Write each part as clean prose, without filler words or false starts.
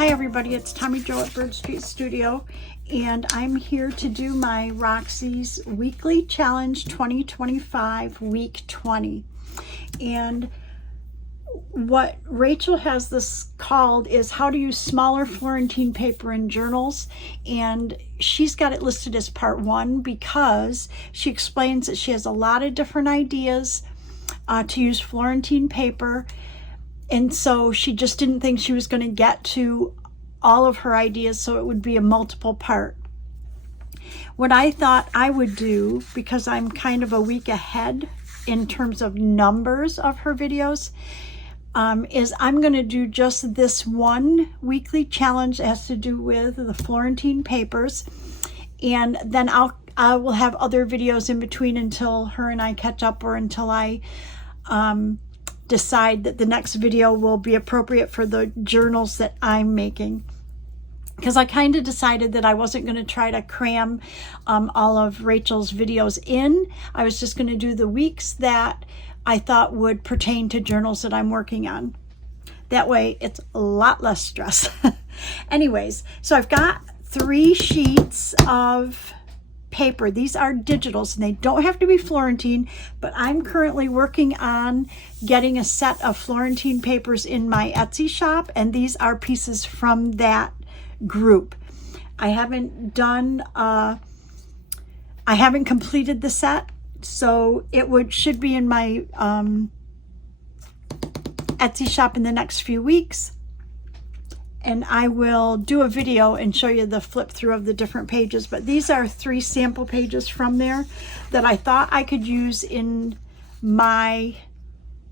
Hi everybody, it's Tommy Jo at Bird Street Studio, and I'm here to do my Roxy's Weekly Challenge 2025 Week 20. And what Rachel has this called is how to use smaller Florentine paper in journals, and she's got it listed as part 1 because she explains that she has a lot of different ideas to use Florentine paper. And so she just didn't think she was going to get to all of her ideas, so it would be a multiple part. What I thought I would do, because I'm kind of a week ahead in terms of numbers of her videos, is I'm going to do just this one weekly challenge that has to do with the Florentine papers. And then I will have other videos in between until her and I catch up, or until I decide that the next video will be appropriate for the journals that I'm making. Because I kind of decided that I wasn't going to try to cram all of Rachel's videos in. I was just going to do the weeks that I thought would pertain to journals that I'm working on. That way it's a lot less stress. Anyways, so I've got 3 sheets of paper. These are digitals and they don't have to be Florentine, but I'm currently working on getting a set of Florentine papers in my Etsy shop, and these are pieces from that group. I haven't completed the set, so it should be in my Etsy shop in the next few weeks. And I will do a video and show you the flip through of the different pages. But these are 3 sample pages from there that I thought I could use in my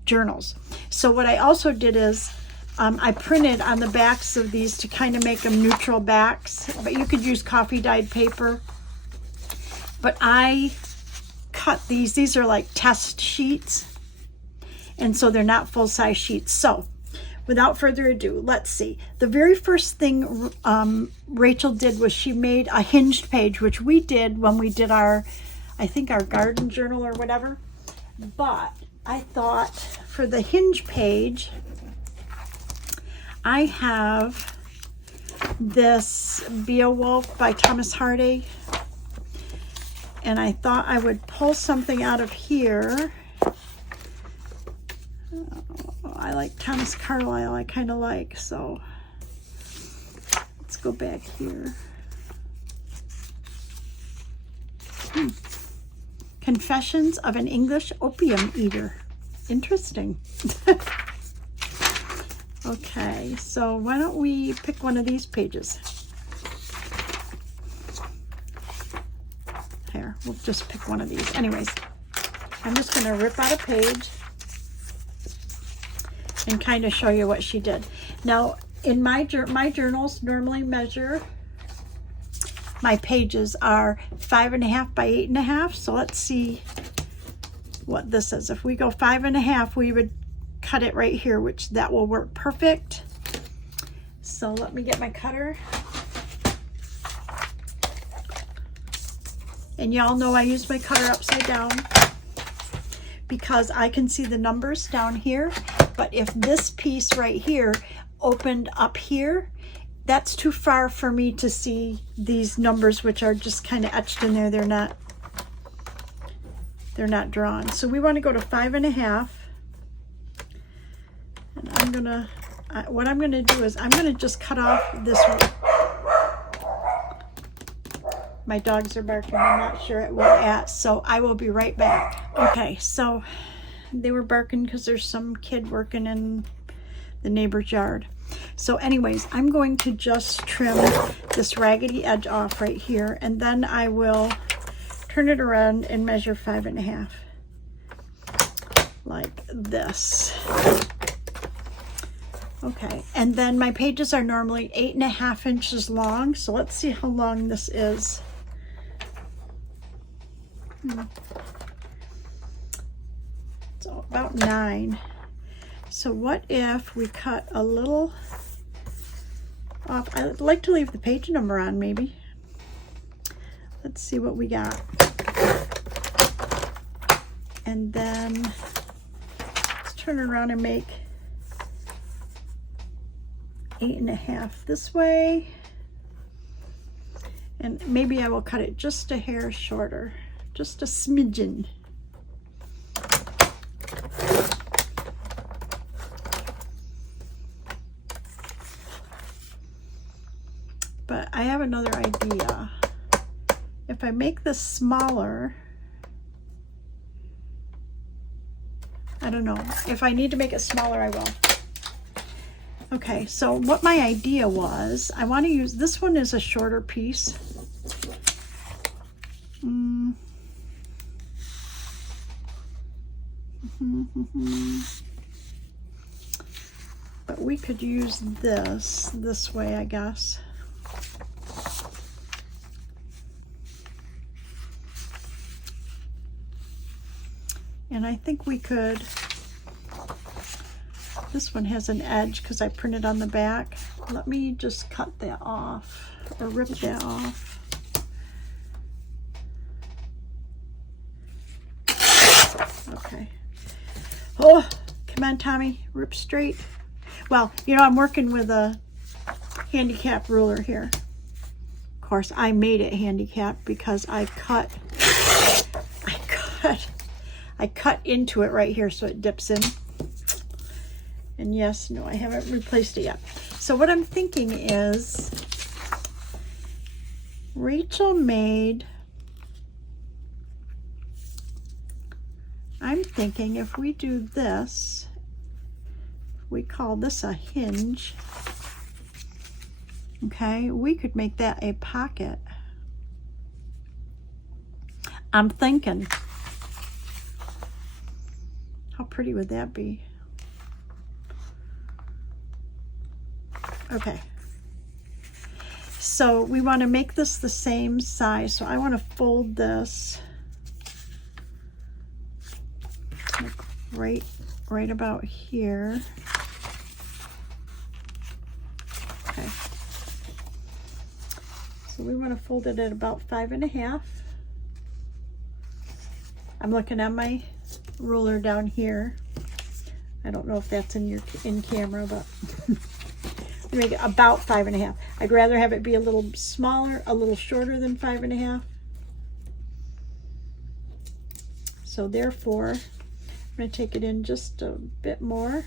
journals. So what I also did is I printed on the backs of these to kind of make them neutral backs, but you could use coffee dyed paper. But I cut these are like test sheets, and so they're not full-size sheets. So without further ado, let's see. The very first thing Rachel did was she made a hinged page, which we did when we did our garden journal or whatever. But I thought for the hinge page, I have this Beowulf by Thomas Hardy, and I thought I would pull something out of here. I like Thomas Carlyle, I kind of like, so let's go back here. Confessions of an English Opium Eater. Interesting. Okay, so why don't we pick one of these pages? Here, we'll just pick one of these. Anyways, I'm just going to rip out a page and kind of show you what she did. Now, in my journals normally measure, my pages are 5.5 by 8.5. So let's see what this is. If we go 5.5, we would cut it right here, which that will work perfect. So let me get my cutter. And y'all know I use my cutter upside down because I can see the numbers down here. But if this piece right here opened up here, that's too far for me to see these numbers, which are just kind of etched in there. They're not drawn. So we want to go to 5.5. And I'm gonna, what I'm gonna do is I'm gonna just cut off this one. My dogs are barking. I'm not sure at what at, so I will be right back. Okay, so they were barking because there's some kid working in the neighbor's yard. So anyways, I'm going to just trim this raggedy edge off right here, and then I will turn it around and measure 5.5 like this. Okay, and then my pages are normally 8.5 inches long, so let's see how long this is. So about 9. So what if we cut a little off? I'd like to leave the page number on, maybe. Let's see what we got. And then let's turn around and make 8.5 this way. And maybe I will cut it just a hair shorter, just a smidgen. But I have another idea. If I make this smaller, I don't know. If I need to make it smaller, I will. Okay, so what my idea was, I want to use, this one is a shorter piece. But we could use this way, I guess. And I think we could, this one has an edge because I printed on the back. Let me just cut that off or rip that off. Okay. Oh, come on, Tommy, rip straight. Well, you know, I'm working with a handicap ruler here. Of course, I made it handicap because I cut into it right here so it dips in. And yes, no, I haven't replaced it yet. So what I'm thinking is, Rachel made, I'm thinking if we do this, we call this a hinge, okay, we could make that a pocket. I'm thinking, how pretty would that be? Okay, so we want to make this the same size, so I want to fold this like right about here. Okay, so we want to fold it at about 5.5. I'm looking at my ruler down here. I don't know if that's in camera, but make it about 5.5. I'd rather have it be a little smaller, a little shorter than 5.5. So therefore, I'm going to take it in just a bit more.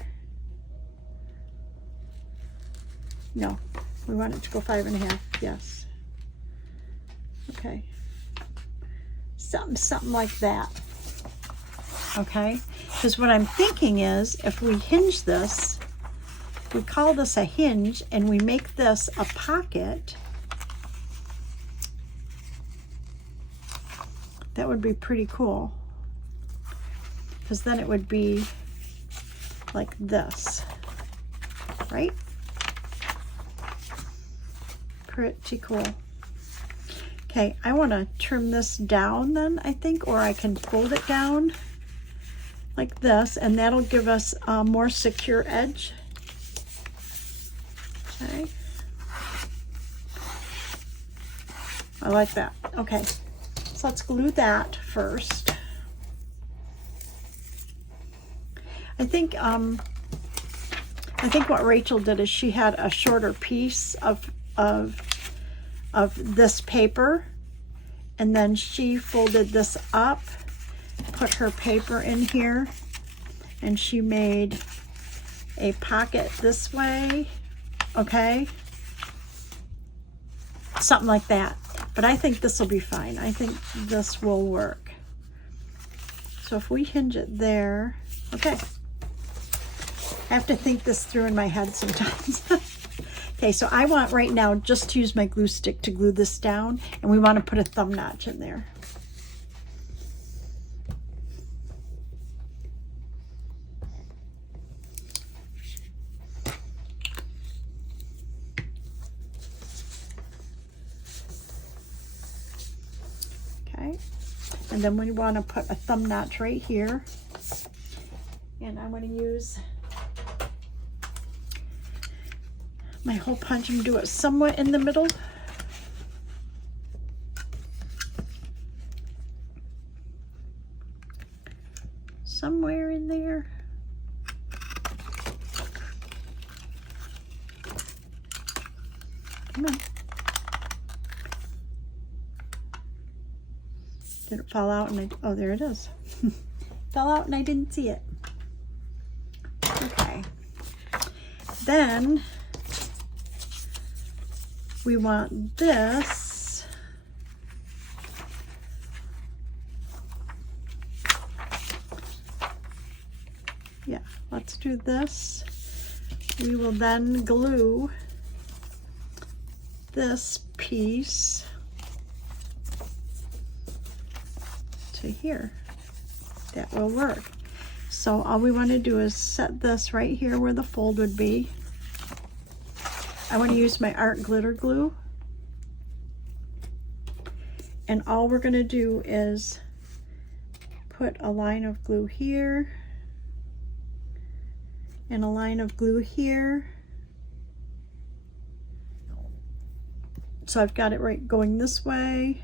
No, we want it to go 5.5. Yes. Okay. Something like that. Okay, because what I'm thinking is if we hinge this, we call this a hinge and we make this a pocket, that would be pretty cool, because then it would be like this, right? Pretty cool. Okay, I want to trim this down then, I think, or I can fold it down like this, and that'll give us a more secure edge. Okay, I like that. Okay, so let's glue that first. I think what Rachel did is she had a shorter piece of this paper, and then she folded this up, put her paper in here, and she made a pocket this way. Okay, something like that. But I think this will be fine. I think this will work. So if we hinge it there, okay. I have to think this through in my head sometimes. Okay, so I want right now just to use my glue stick to glue this down, and we want to put a thumb notch in there. Okay, and then we want to put a thumb notch right here, and I'm going to use my hole punch and do it somewhat in the middle. Somewhere in there. Come on. Did it fall out? And oh, there it is. Fell out and I didn't see it. Okay. Then we want this. Yeah, let's do this. We will then glue this piece to here. That will work. So all we want to do is set this right here where the fold would be. I want to use my art glitter glue. And all we're going to do is put a line of glue here and a line of glue here. So I've got it right going this way,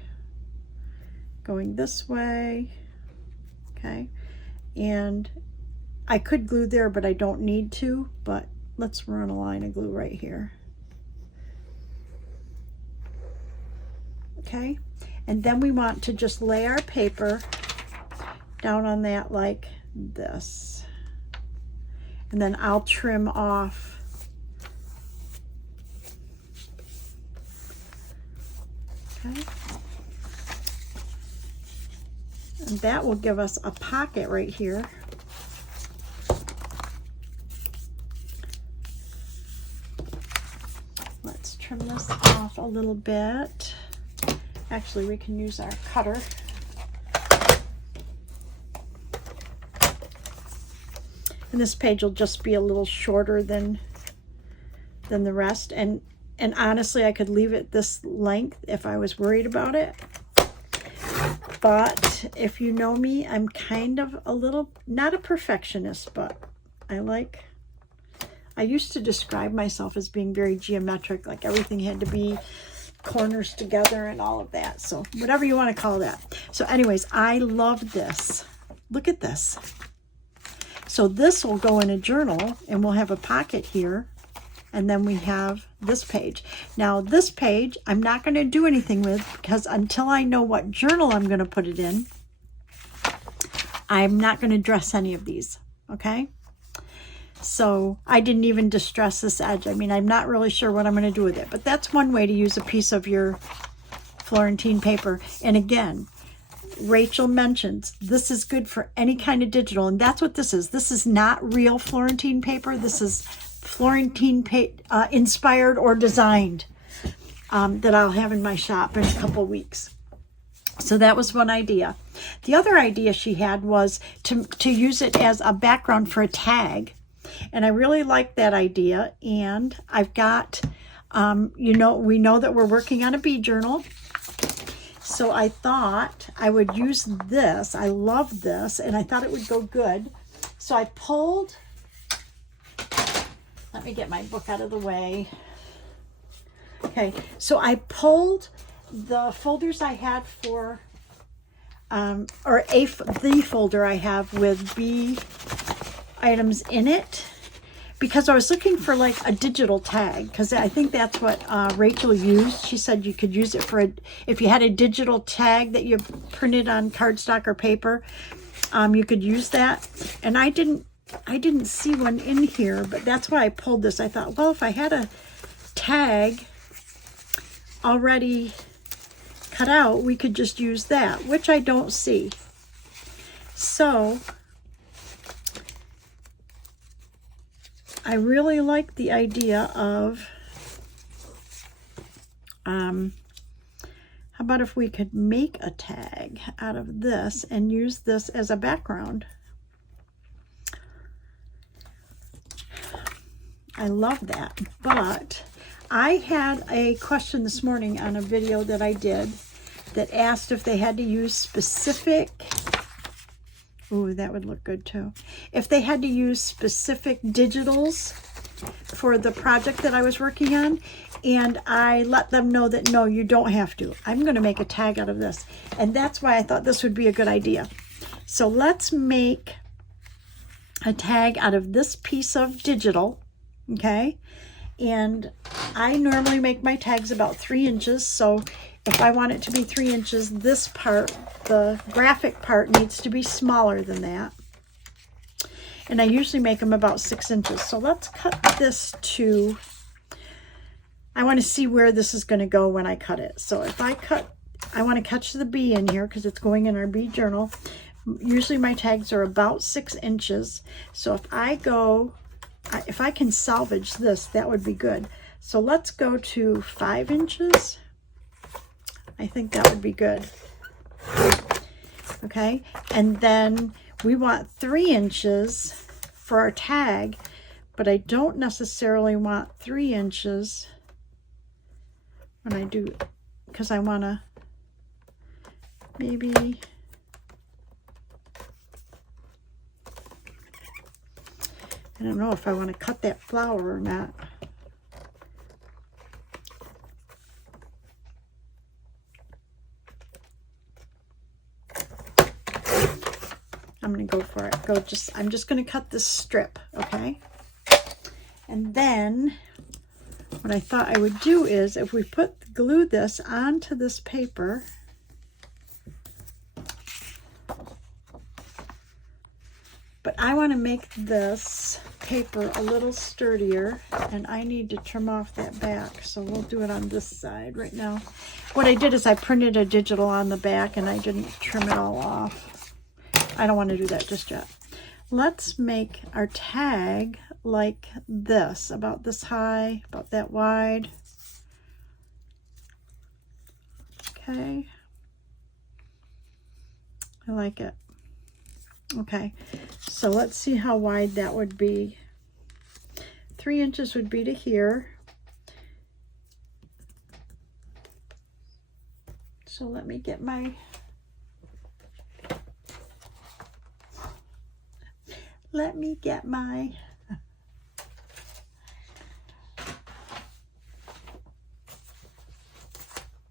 going this way, okay? And I could glue there, but I don't need to, but let's run a line of glue right here. Okay, and then we want to just lay our paper down on that like this. And then I'll trim off okay. And that will give us a pocket right here. Let's trim this off a little bit. Actually, we can use our cutter. And this page will just be a little shorter than the rest. And honestly, I could leave it this length if I was worried about it. But if you know me, I'm kind of a little, not a perfectionist, but I used to describe myself as being very geometric, like everything had to be corners together and all of that. So whatever you want to call that. So anyways, I love this. Look at this. So this will go in a journal and we'll have a pocket here. And then we have this page. Now this page, I'm not going to do anything with because until I know what journal I'm going to put it in, I'm not going to dress any of these. Okay. So I didn't even distress this edge. I mean, I'm not really sure what I'm going to do with it, but that's one way to use a piece of your Florentine paper. And again, Rachel mentions this is good for any kind of digital, and that's what this is. This is not real Florentine paper. This is Florentine inspired or designed that I'll have in my shop in a couple weeks. So that was one idea. The other idea she had was to use it as a background for a tag. And I really like that idea. And I've got, we know that we're working on a bee journal. So I thought I would use this. I love this, and I thought it would go good. So I pulled, let me get my book out of the way. Okay, so I pulled the folders I had for, the folder I have with bee items in it, because I was looking for like a digital tag, because I think that's what Rachel used. She said you could use it for if you had a digital tag that you printed on cardstock or paper, you could use that. And I didn't see one in here, but that's why I pulled this. I thought, well, if I had a tag already cut out, we could just use that, which I don't see. So I really like the idea of, how about if we could make a tag out of this and use this as a background? I love that. But I had a question this morning on a video that I did that asked if they had to use specific, ooh, that would look good too. If they had to use specific digitals for the project that I was working on, and I let them know that no, you don't have to. I'm going to make a tag out of this. And that's why I thought this would be a good idea. So let's make a tag out of this piece of digital, okay? And I normally make my tags about 3 inches, so if I want it to be 3 inches, this part, the graphic part, needs to be smaller than that. And I usually make them about 6 inches. So let's cut this to, I want to see where this is going to go when I cut it. So if I cut, I want to catch the bee in here because it's going in our bee journal. Usually my tags are about 6 inches. So if I go, if I can salvage this, that would be good. So let's go to 5 inches. I think that would be good. Okay, and then we want 3 inches for our tag, but I don't necessarily want 3 inches when I do, because I want to maybe, I don't know if I want to cut that flower or not. I'm going to go for it. I'm just going to cut this strip, okay? And then what I thought I would do is if we glue this onto this paper, but I want to make this paper a little sturdier, and I need to trim off that back, so we'll do it on this side right now. What I did is I printed a digital on the back and I didn't trim it all off. I don't want to do that just yet. Let's make our tag like this, about this high, about that wide. Okay. I like it. Okay, so let's see how wide that would be. 3 inches would be to here. So let me get my,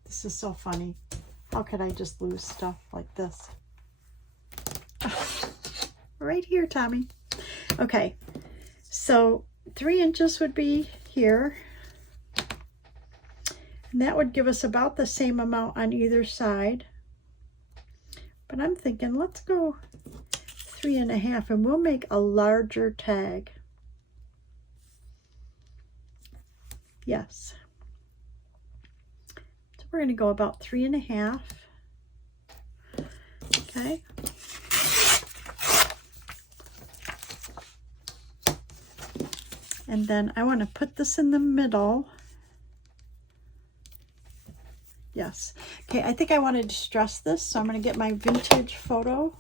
this is so funny. How could I just lose stuff like this? Right here, Tommy. Okay, so 3 inches would be here. And that would give us about the same amount on either side. But I'm thinking, let's go 3.5 and we'll make a larger tag. Yes. So we're going to go about 3.5. Okay. And then I want to put this in the middle. Yes. Okay, I think I want to distress this, so I'm going to get my vintage photo.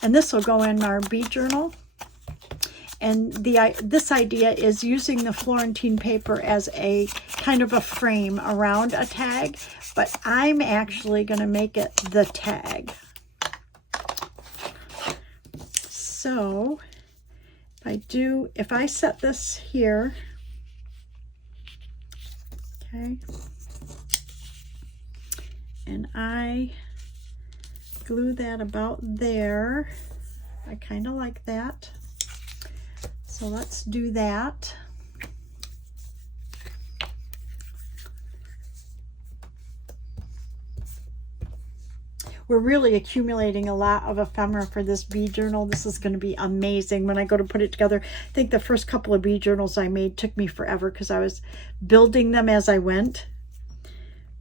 And this will go in our bee journal. And this idea is using the Florentine paper as a kind of a frame around a tag, but I'm actually going to make it the tag. So if I set this here, okay, and I glue that about there, I kind of like that. So let's do that. We're really accumulating a lot of ephemera for this bee journal. This is going to be amazing when I go to put it together. I think the first couple of bee journals I made took me forever because I was building them as I went.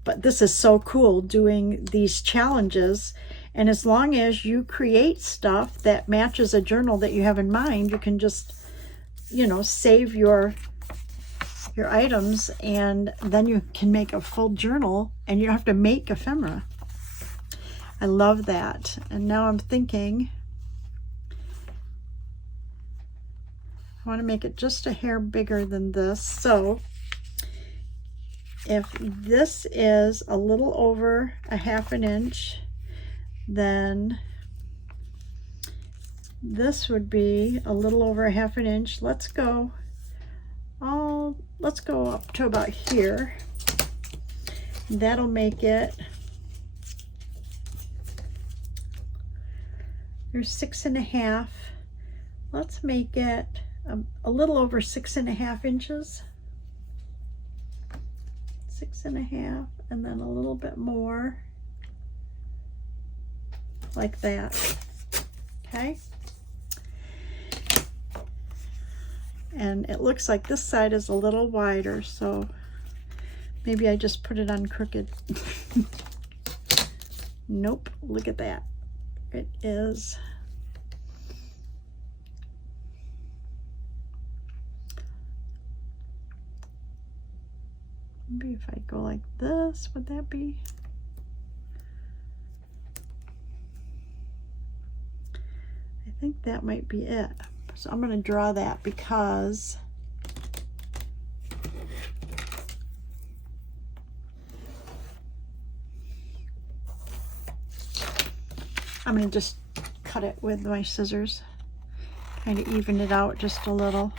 But this is so cool doing these challenges. And as long as you create stuff that matches a journal that you have in mind, you can just, you know, save your items, and then you can make a full journal and you don't have to make ephemera. I love that. And now I'm thinking I want to make it just a hair bigger than this. So if this is a little over 1/2 inch, then this would be a little over 1/2 inch. Let's go up to about here. That'll make it Here's 6.5. Let's make it a little over 6.5 inches. 6.5, and then a little bit more, like that. Okay. And it looks like this side is a little wider, so maybe I just put it on crooked. Nope, look at that. It is maybe if I go like this, would that be? I think that might be it. So I'm going to draw that because I'm going to just cut it with my scissors, kind of even it out just a little.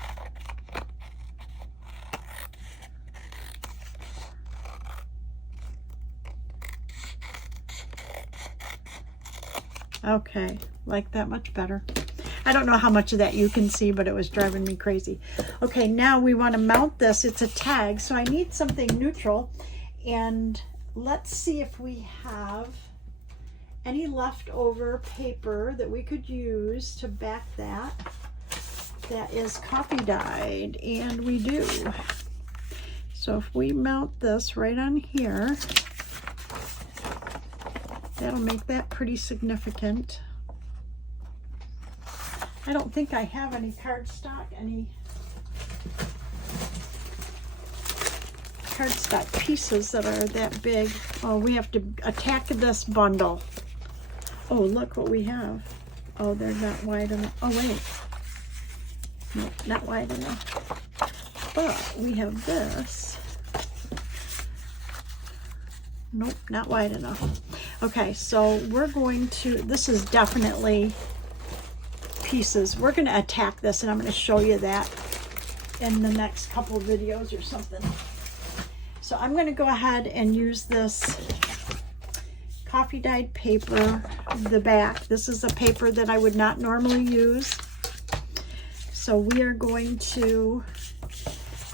Okay, like that much better. I don't know how much of that you can see, but it was driving me crazy. Okay, now we want to mount this. It's a tag, so I need something neutral. And let's see if we have any leftover paper that we could use to back that. That is coffee dyed, and we do. So if we mount this right on here, that'll make that pretty significant. I don't think I have any cardstock, pieces that are that big. Oh, we have to attack this bundle. Oh, look what we have. Oh, they're not wide enough. Oh, wait. Nope, not wide enough. But we have this. Nope, not wide enough. Okay, so we're going to, this is definitely pieces. We're going to attack this, and I'm going to show you that in the next couple of videos or something. So I'm going to go ahead and use this coffee dyed paper, the back. This is a paper that I would not normally use. So we are going to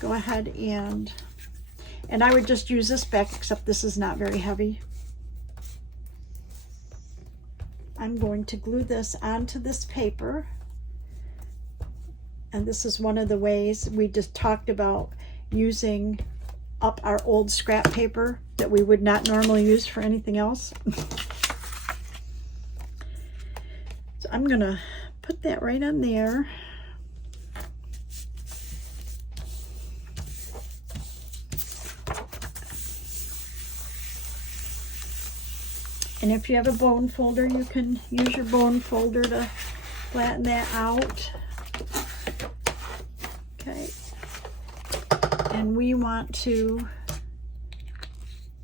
go ahead and I would just use this back, except this is not very heavy. I'm going to glue this onto this paper, and this is one of the ways we just talked about using up our old scrap paper that we would not normally use for anything else. So I'm gonna put that right on there. And if you have a bone folder, you can use your bone folder to flatten that out. Okay. And we want to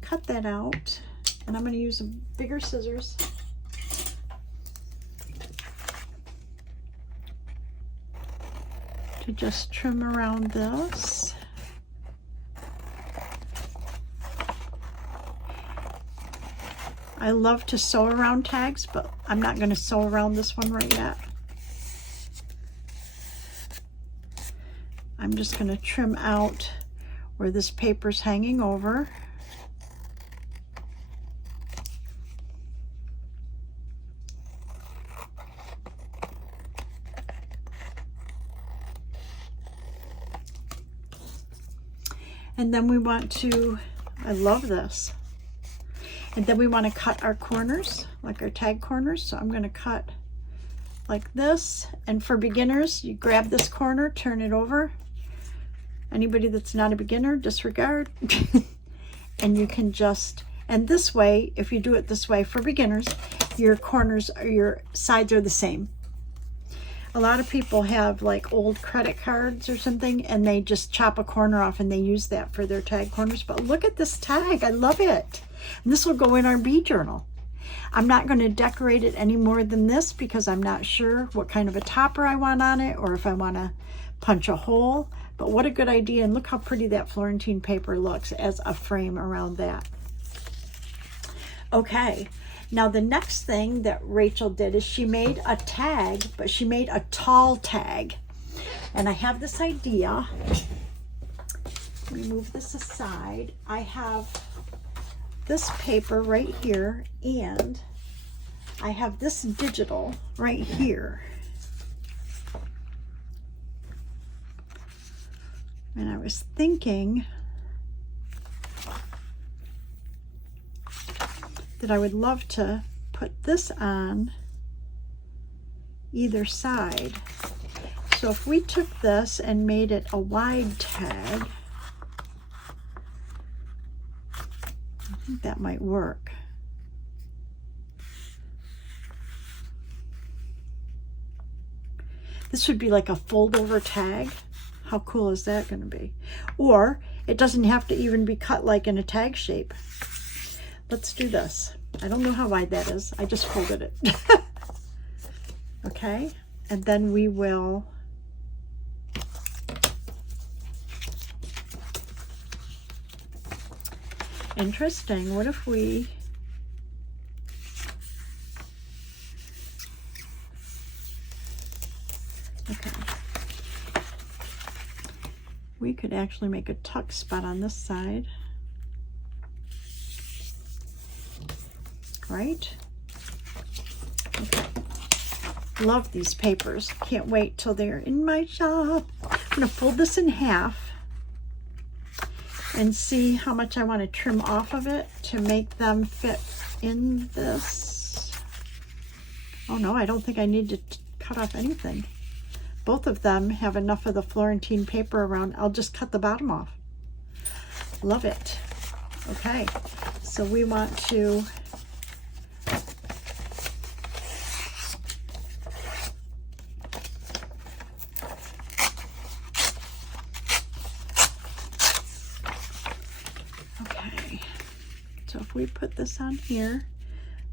cut that out. And I'm going to use a bigger scissors. To just trim around this. I love to sew around tags, but I'm not going to sew around this one right yet. I'm just going to trim out where this paper's hanging over. And then we want to, I love this. And then we want to cut our corners, like our tag corners. So I'm going to cut like this. And for beginners, you grab this corner, turn it over. Anybody that's not a beginner, disregard. And you can just, and this way, if you do it this way for beginners, your corners or your sides are the same. A lot of people have like old credit cards or something, and they just chop a corner off and they use that for their tag corners. But look at this tag, I love it. And this will go in our bee journal. I'm not going to decorate it any more than this because I'm not sure what kind of a topper I want on it, or if I want to punch a hole. But what a good idea. And look how pretty that Florentine paper looks as a frame around that. Okay, Now the next thing that Rachel did is she made a tag, but she made a tall tag. And I have this idea. Let me move this aside. I have this paper right here, and I have this digital right here. And I was thinking that I would love to put this on either side. So if we took this and made it a wide tag, I think that might work. This would be like a fold over tag. How cool is that going to be? Or it doesn't have to even be cut like in a tag shape. Let's do this. I don't know how wide that is. I just folded it. Okay, and then we will interesting. What if we we could actually make a tuck spot on this side, right? Okay. Love these papers. Can't wait till they're in my shop. I'm gonna fold this in half and see how much I want to trim off of it to make them fit in this. Oh no, I don't think I need to cut off anything. Both of them have enough of the Florentine paper around. I'll just cut the bottom off. Love it. Okay, so we want to so if we put this on here,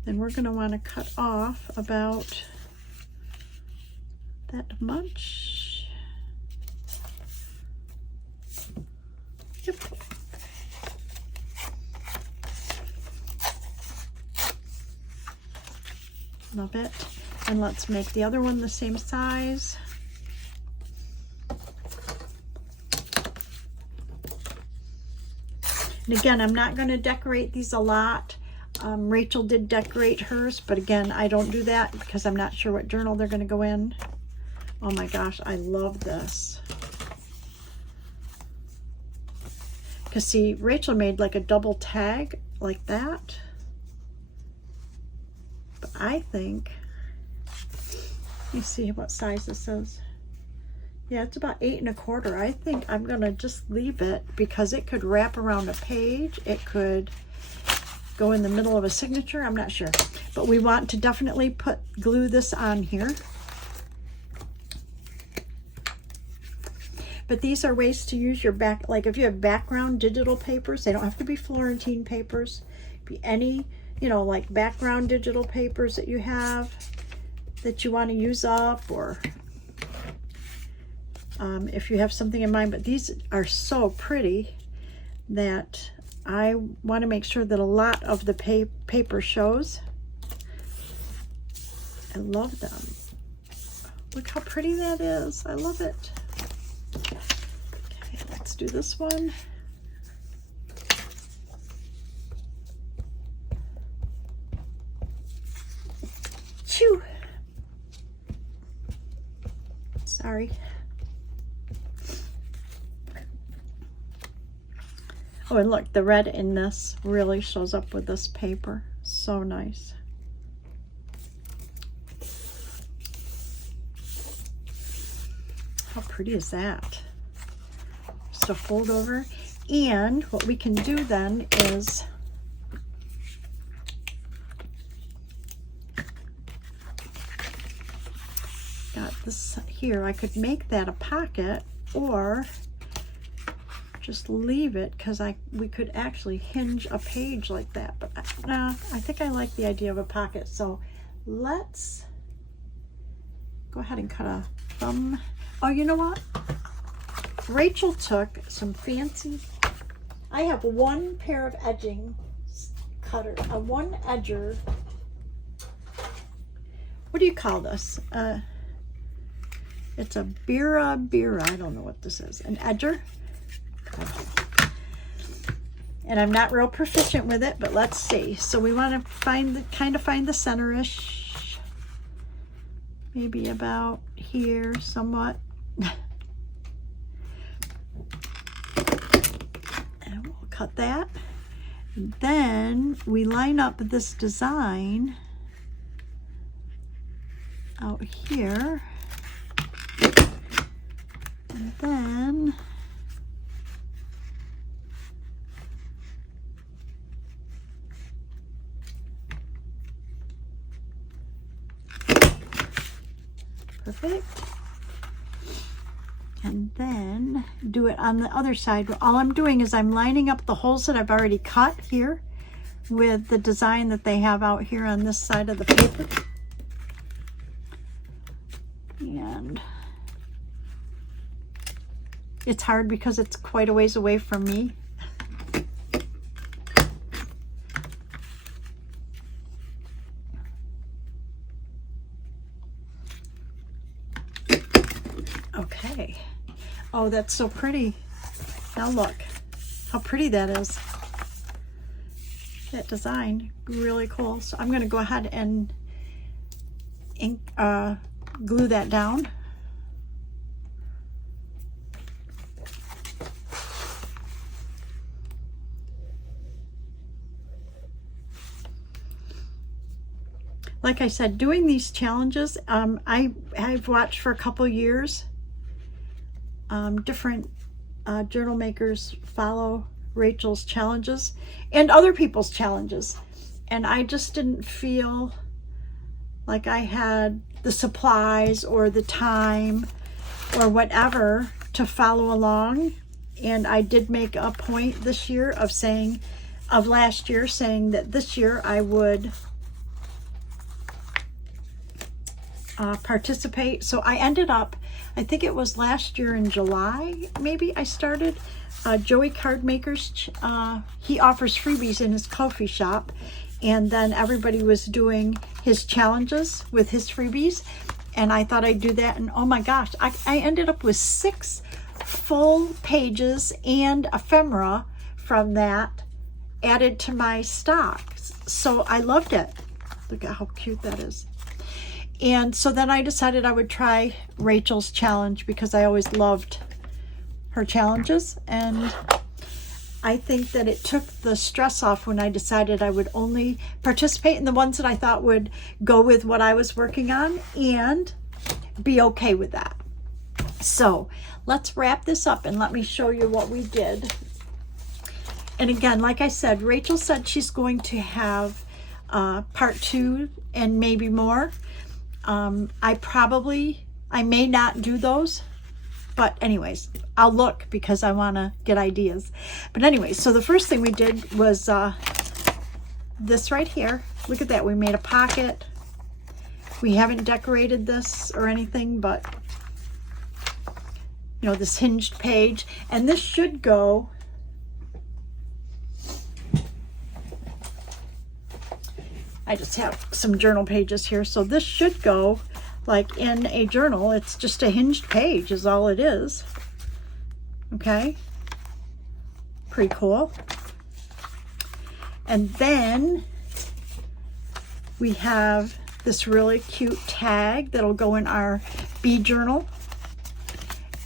then we're going to want to cut off about that much. Yep. Love it. And let's make the other one the same size. And again, I'm not going to decorate these a lot. Rachel did decorate hers, but again, I don't do that because I'm not sure what journal they're going to go in. Oh my gosh, I love this. Because see, Rachel made like a double tag like that. But I think, let me see what size this is. Yeah, it's about 8 1/4. I think I'm gonna just leave it because it could wrap around a page. It could go in the middle of a signature. I'm not sure, but we want to definitely glue this on here. But these are ways to use your like if you have background digital papers, they don't have to be Florentine papers. Be any, like background digital papers that you have that you want to use up, or if you have something in mind. But these are so pretty that I want to make sure that a lot of the paper shows. I love them. Look how pretty that is. I love it. Okay, let's do this one. Chew. Sorry. Oh, and look, the red in this really shows up with this paper. So nice. How pretty is that? So fold over, and what we can do then is got this here. I could make that a pocket, or just leave it because we could actually hinge a page like that. But no, I think I like the idea of a pocket. So let's go ahead and cut a thumb. Oh, you know what? Rachel took some fancy, I have one pair of edging cutter, a one edger what do you call this? It's a bira. I don't know what this is. An edger. And I'm not real proficient with it, but let's see. So we want to find the center-ish. Maybe about here somewhat. And we'll cut that. And then we line up this design out here. And then perfect. And then do it on the other side. All I'm doing is I'm lining up the holes that I've already cut here with the design that they have out here on this side of the paper. And it's hard because it's quite a ways away from me. Okay. Oh, that's so pretty. Now look how pretty that is. That design, really cool. So I'm going to go ahead and glue that down. Like I said, doing these challenges, I've watched for a couple years. Different journal makers follow Rachel's challenges and other people's challenges, and I just didn't feel like I had the supplies or the time or whatever to follow along. And I did make a point this year of last year saying that this year I would participate. So I ended up, I think it was last year in July, maybe, I started Joey Card Makers. He offers freebies in his coffee shop, and then everybody was doing his challenges with his freebies, and I thought I'd do that, and oh my gosh, I ended up with 6 full pages and ephemera from that added to my stock. So I loved it. Look at how cute that is. And so then I decided I would try Rachel's challenge because I always loved her challenges, and I think that it took the stress off when I decided I would only participate in the ones that I thought would go with what I was working on and be okay with that. So let's wrap this up and let me show you what we did. And again, like I said, Rachel said she's going to have part 2 and maybe more. I may not do those, but anyways, I'll look because I want to get ideas. But anyways, so the first thing we did was this right here. Look at that. We made a pocket. We haven't decorated this or anything, but you know, this hinged page, and this should go I just have some journal pages here, so this should go like in a journal. It's just a hinged page is all it is. Okay, pretty cool. And then we have this really cute tag that'll go in our bee journal.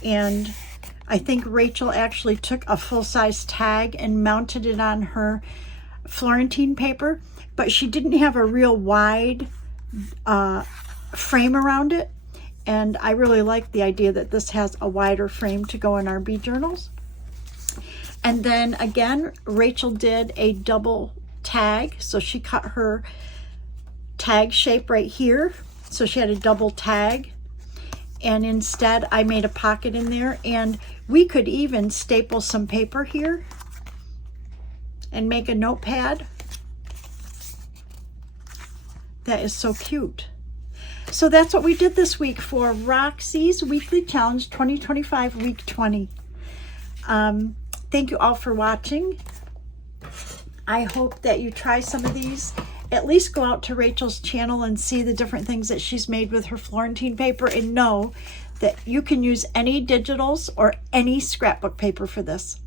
And I think Rachel actually took a full-size tag and mounted it on her Florentine paper, but she didn't have a real wide frame around it. And I really like the idea that this has a wider frame to go in our bee journals. And then again, Rachel did a double tag. So she cut her tag shape right here. So she had a double tag. And instead I made a pocket in there, and we could even staple some paper here and make a notepad. That is so cute. So that's what we did this week for Roxy's Weekly Challenge 2025 Week 20. Thank you all for watching. I hope that you try some of these at least go out to Rachel's channel and see the different things that she's made with her Florentine paper, and know that you can use any digitals or any scrapbook paper for this.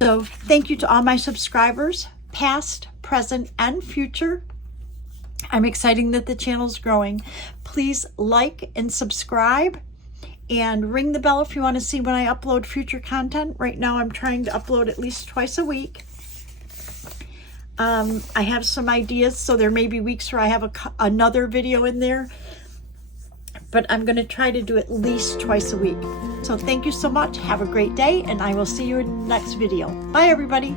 So thank you to all my subscribers, past, present, and future. I'm excited that the channel's growing. Please like and subscribe, and ring the bell if you want to see when I upload future content. Right now I'm trying to upload at least twice a week. I have some ideas, so there may be weeks where I have another video in there, but I'm going to try to do at least twice a week. So thank you so much. Have a great day, and I will see you in the next video. Bye, everybody.